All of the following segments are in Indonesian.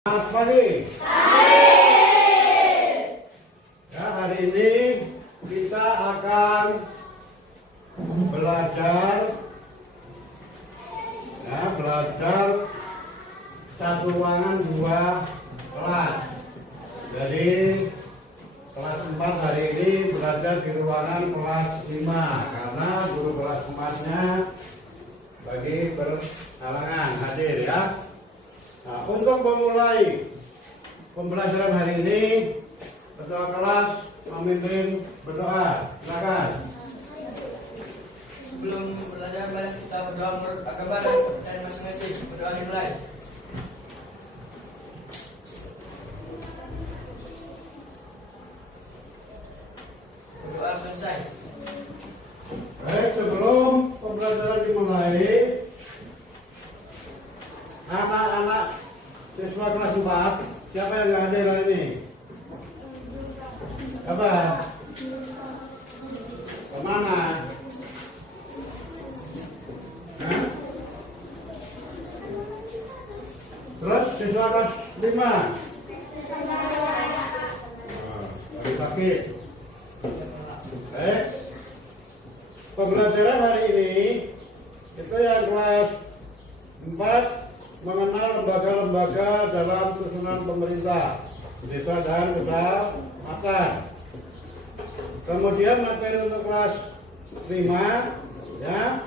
Selamat pagi. Ya, hari ini kita akan belajar satu ruangan dua kelas. Jadi kelas 4 hari ini belajar di ruangan kelas 5 karena guru kelas 4-nya bagi berhalangan hadir ya. Nah, untuk memulai pembelajaran hari ini, ketua kelas memimpin berdoa. Silakan. Sebelum belajar, kita berdoa menurut agama dan masing-masing. Berdoa dimulai. Berdoa selesai. Baik, sebelum pembelajaran dimulai, anak-anak siswa kelas 4, siapa yang nggak hadir hari ini? Apa? Kemana? Hah? Terus siswa kelas 5? Lagi sakit. Baik. Pembelajaran hari ini itu yang kelas 4 mengenal lembaga-lembaga dalam susunan pemerintah, desa dan kecamatan. Kemudian materi untuk kelas 5 ya,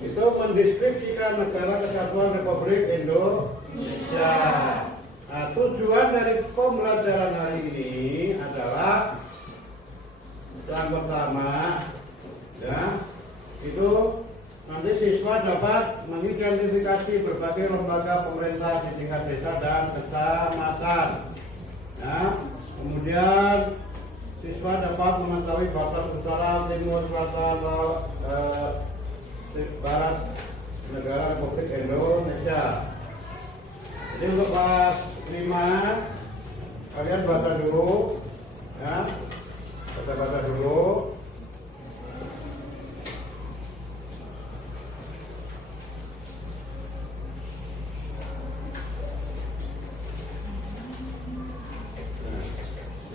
itu mendeskripsikan negara kesatuan Republik Indonesia. Nah, tujuan dari pembelajaran hari ini adalah yang pertama ya, itu nanti siswa dapat mengidentifikasi berbagai lembaga pemerintah di tingkat desa dan kecamatan. Ya, kemudian siswa dapat mengetahui batas utara, timur, selatan, barat negara Republik Indonesia. Jadi untuk kelas 5 kalian baca dulu, ya, baca dulu.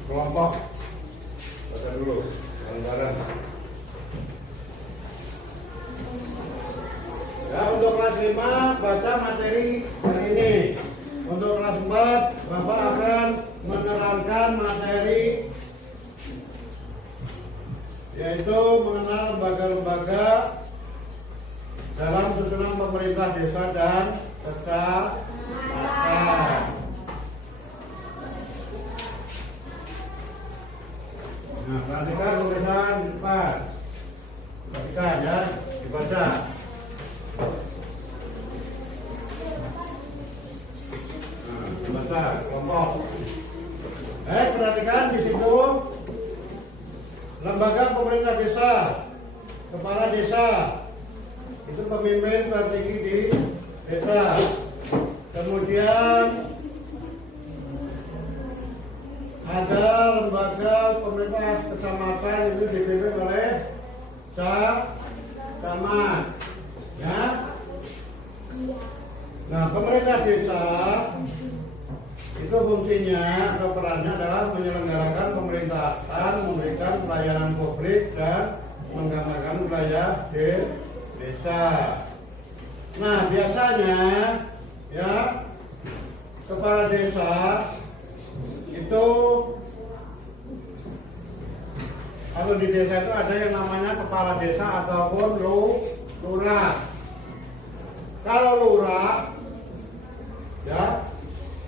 Kelompok baca dulu bareng-bareng ya. Untuk kelas 5 baca materi hari ini. Untuk kelas 4 Bapak akan menerangkan materi yaitu mengenal lembaga-lembaga dalam susunan pemerintah desa dan kecamatan. Nah, perhatikan tulisan di depan. Perhatikan ya, dibaca. Nah, dibaca kelompok. Perhatikan di situ lembaga pemerintah desa, kepala desa, itu pemimpin tertinggi di desa. Kemudian ada lembaga pemerintah kecamatan itu dipimpin oleh camat, ya. Nah, pemerintah desa itu fungsinya atau perannya adalah menyelenggarakan pemerintahan, memberikan pelayanan publik dan mengembangkan wilayah desa. Nah, biasanya ya kepala desa itu kalau di desa itu ada yang namanya kepala desa ataupun lurah. Kalau lurah ya,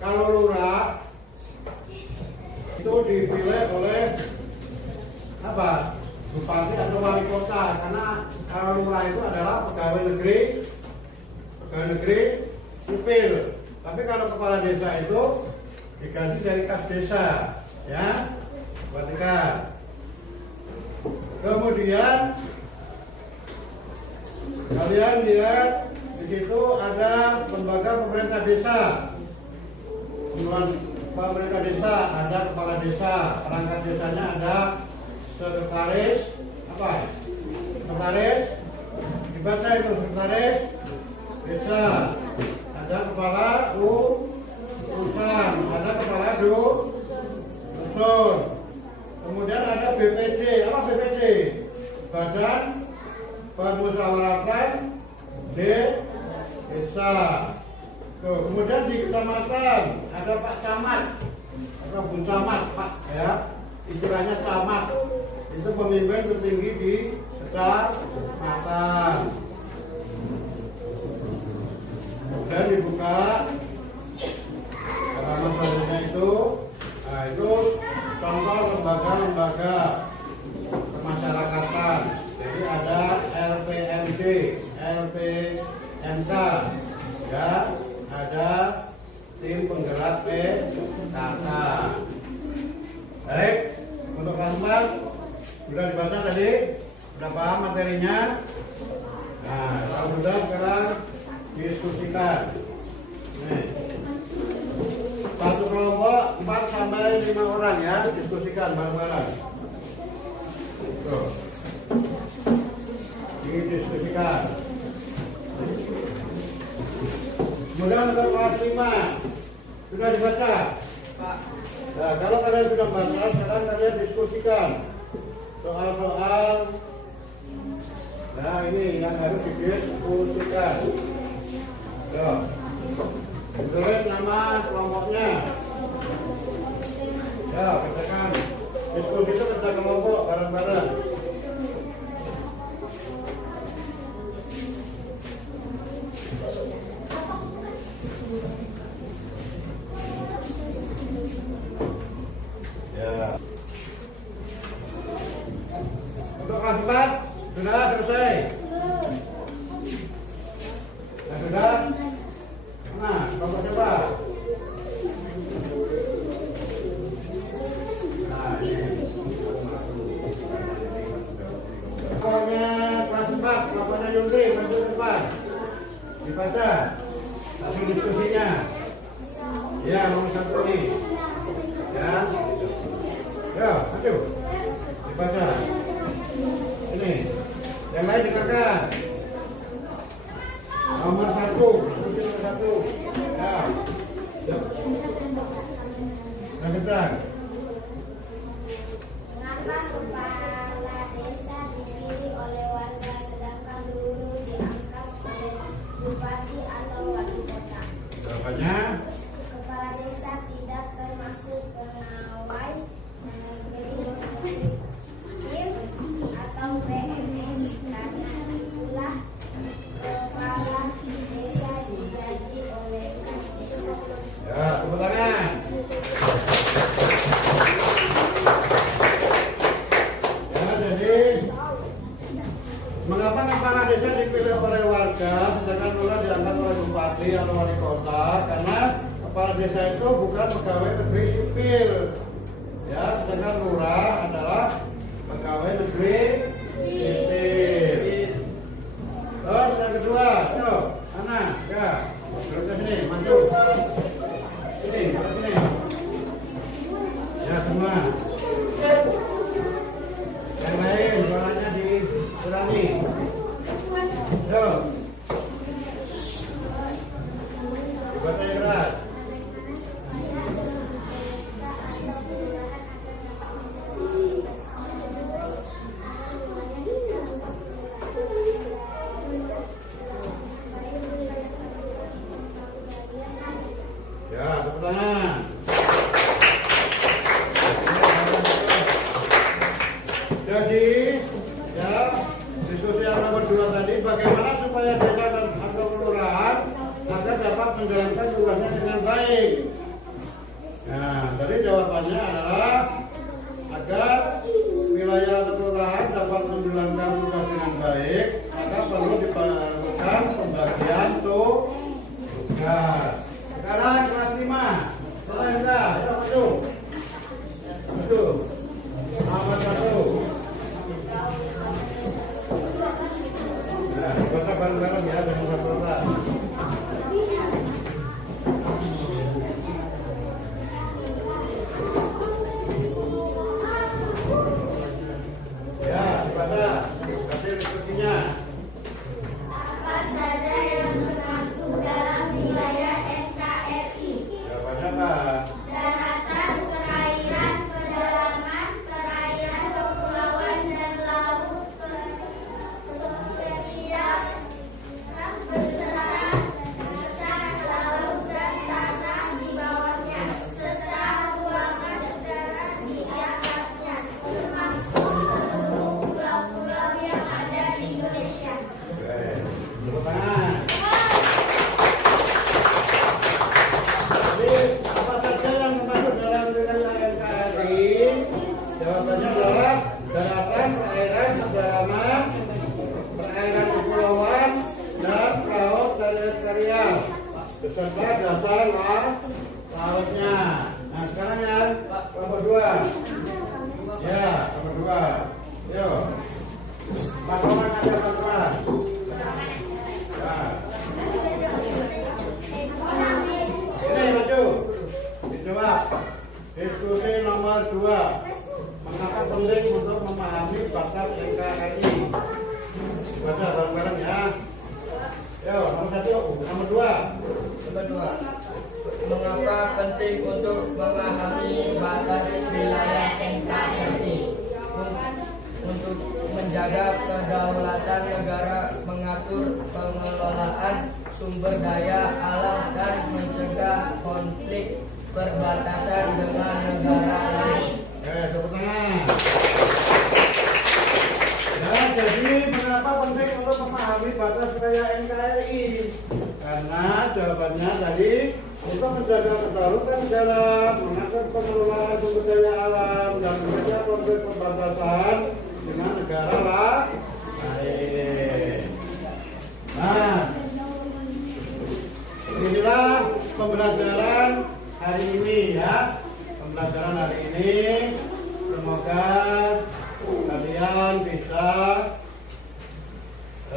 kalau lurah itu dipilih oleh apa? Bupati atau wali kota, karena kalau lurah itu adalah pegawai negeri sipil. Tapi kalau kepala desa itu diganti dari kas desa, ya. Perhatikan. Kemudian kalian lihat di situ ada lembaga pemerintah desa. Pemerintah desa ada kepala desa, perangkat desanya ada sekretaris apa? Sekretaris dibaca itu sekretaris desa. Ada kepala Kemudian di kecamatan ada Pak Camat atau Bu Camat, Pak ya. Istilahnya camat. Itu pemimpin tertinggi di kecamatan. Kemudian dibuka halaman selanjutnya itu, nah itu contoh lembaga-lembaga kemasyarakatan. Jadi ada LPMD, LPMK, ya, ada tim penggerak PKK. Baik, untuk kelas 4 sudah dibaca tadi, sudah paham materinya. Nah, kalau sudah sekarang diskusikan. Nih. Satu kelompok 4 sampai 5 orang ya, diskusikan bareng-bareng. Tuh. Didiskusikan. Kemudian untuk kelas 5 sudah dibaca. Pak. Nah, kalau kalian sudah baca, sekarang kalian diskusikan soal-soal. Nah, ini yang harus didiskusikan. Tuh. Tulis nama kelompoknya. Ya, kerjakan. Diskusi itu kerja kelompok bareng-bareng. Ya. Untuk kelas 4 sudah selesai. Nah, sudah. Nah, kelompok coba. Nah, ini. Kelompoknya kelas 4, kelompoknya Yundri, maju ke depan. Dibaca. Hasil diskusinya. Ya, nomor 1 nih. Ya. Ya, maju. Dibaca. Ini. Yang lain dengarkan. Nomor 1. Nomor 1. Ya. Ya. Lanjutkan. Mengapa kepala desa dipilih oleh warga sedangkan guru diangkat oleh bupati atau wali kota? Jawabannya. Kepala desa tidak termasuk pegawai negeri sipil atau PNS karena itulah kepala desa digaji oleh kas desa. Ya, tepuk tangan. Ya, jadi mengapa kepala desa dipilih oleh warga sedangkan lurah diangkat oleh bupati atau wali kota? Karena kepala desa itu bukan pegawai negeri sipil, ya, sedangkan lurah adalah pegawai negeri sipil. Terus yang kedua, yuk, mana? Ya, duduk ke sini, maju. Sini, masuk sini. Ya, semua. Yang lain, suaranya dikurangi. Yuk. Dibaca yang keras. Ya, tepuk tangan. Jadi, ya, diskusi yang nomor 2 tadi, bagaimana supaya desa dan atau kelurahan agar dapat menjalankan tugasnya dengan baik. Nah, tadi jawabannya adalah agar wilayah atau kelurahan dapat menjalankan tugas dengan baik, maka perlu diperlukan pembagian tugas. Sekarang kelas 5. Selesai sudah, ayo maju. Maju. Nomor 1. Nah, dibaca bareng-bareng ya, jangan satu-satu. Ya, dibaca. Kasih diskusinya. Apa saja yang termasuk dalam wilayah SKRI? pautnya. Nah sekarang ya kelompok 2. Ya kelompok 2. Yuk. Pak Roman ada Pak Roman. Nah. Ini maju. Dicoba. Diskusi nomor 2. Mengapa penting untuk memahami batas NKRI? Baca bareng-bareng ya. Yo, nomor 1, nomor 2. Nomor 2. Mengapa penting untuk memahami batas wilayah NKRI? Untuk menjaga kedaulatan negara, mengatur pengelolaan sumber daya alam dan mencegah konflik perbatasan dengan negara lain. Tepuk tangan. Ya, jadi mengapa penting untuk memahami batas wilayah NKRI? Karena jawabannya tadi untuk menjaga kedaulatan negara, mengatur pengelolaan sumber daya alam dan mencegah konflik perbatasan dengan negara lain. Nah, inilah pembelajaran hari ini ya. Pembelajaran hari ini semoga kalian bisa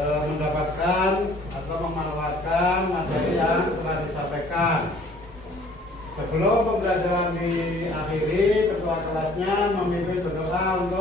mendapatkan atau memanfaatkan materi yang telah disampaikan. Sebelum pembelajaran diakhiri, ketua kelasnya memimpin berdoa untuk